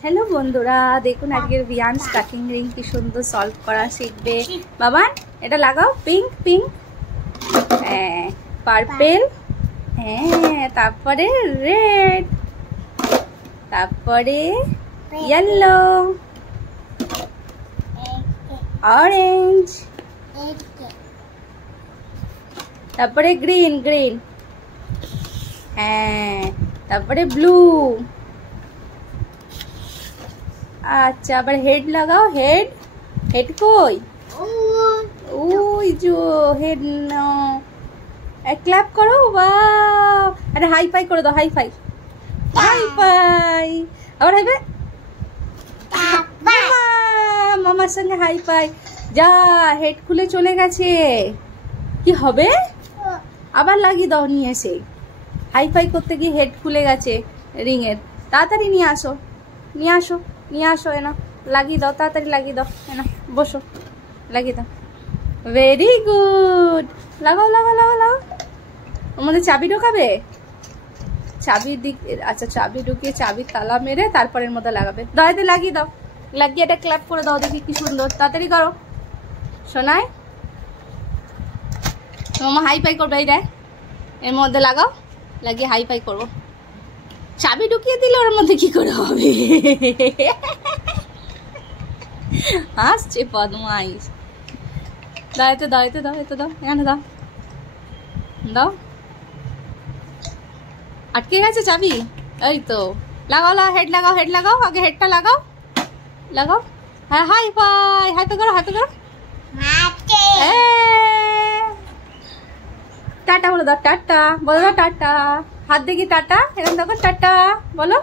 Hello बंधुरा देखुन आजकेर बियांस काटिंग रिंग की सुंदर सल्व करा शिखबे बाबान এটা লাগাও পিঙ্ক পিঙ্ক পার্পল তারপরে রেড তারপরে ইয়েলো অরেঞ্জ তারপরে গ্রিন গ্রিন তারপরে ব্লু अच्छा अब हेड लगाओ हेड हेड कोई ओई जो हेड नो क्लैप करो वाह अरे हाई फाई कर दो हाई फाई हाई फाई और हाई फाई মামার সঙ্গে হাই ফাই যা হেড খুলে চলে গেছে কি হবে আবার লাগিয়ে দাও নিয়ে এসে হাই ফাই করতে গিয়ে হেড খুলে গেছে রিং এর তাড়াতাড়ি নিয়ে আসো নিয়ে আসো এনা লাগিয়ে দাও তাড়াতাড়ি লাগিয়ে দাও এনা বসো লাগিয়ে দাও ভেরি গুড লাগাও লাগাও লাগাও লাগাও ওর মধ্যে চাবি ঢোকাবে চাবির দিক আচ্ছা চাবি ঢুকিয়ে চাবির তালা মেরে তারপর এর মধ্যে লাগাবে দয়াতে লাগিয়ে দাও লাগিয়ে এটা ক্ল্যাপ করে দাও দেখি কি সুন্দর তাড়াতাড়ি করো শোনায় মামা হাই ফাই করবে এই দেখ এর মধ্যে লাগাও লাগিয়ে হাই ফাই করবো চাবি ঢুকিয়ে দিলে ওর মধ্যে কি করে হবে হাসছে বদমাইশ দাও এতে দাও এতে দাও এতে দাও এখানে দাও দাও আটকে গেছে চাবি এই তো লাগাও হেড লাগাও আগে হেডটা লাগাও লাগাও হ্যাঁ হাই ফাই হাই তো করো টাটা বলো দাও টাটা বলো দাও টাটা হাত দেখি টাটা এরকম দেখো টাটা বলো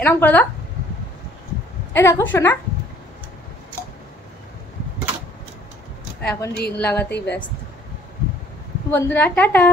এরকম করে দাও এই দেখো সোনা এখন রিং লাগাতেই ব্যস্ত বন্ধুরা টাটা।